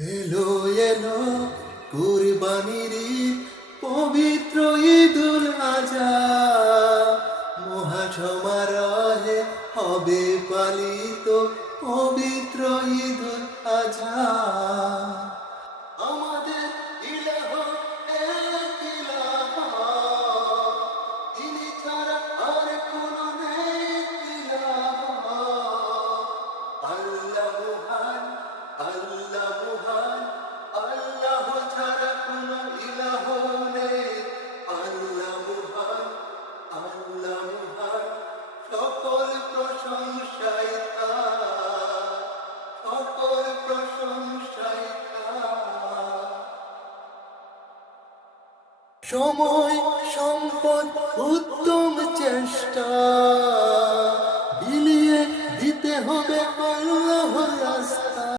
এলো এলো কুরবানির ঈদ, পবিত্র ঈদুল আজহা, মহাসমারোহে হবে পালিত পবিত্র ঈদুল আজহা। আমাদের ইলাহ এক ইলাহ, তিনি ছাড়া আর কোনো নেই ইলাহ। আল্লাহ মহান, আল্লাহ মহান, আল্লাহ ছাড়া কোনো ইলাহ নেই। আল্লাহ মহান, আল্লাহ মহান, সকল প্রশংসাই তার, সকল প্রশংসাই তার। সময় সম্পদ উত্তম চেষ্টা,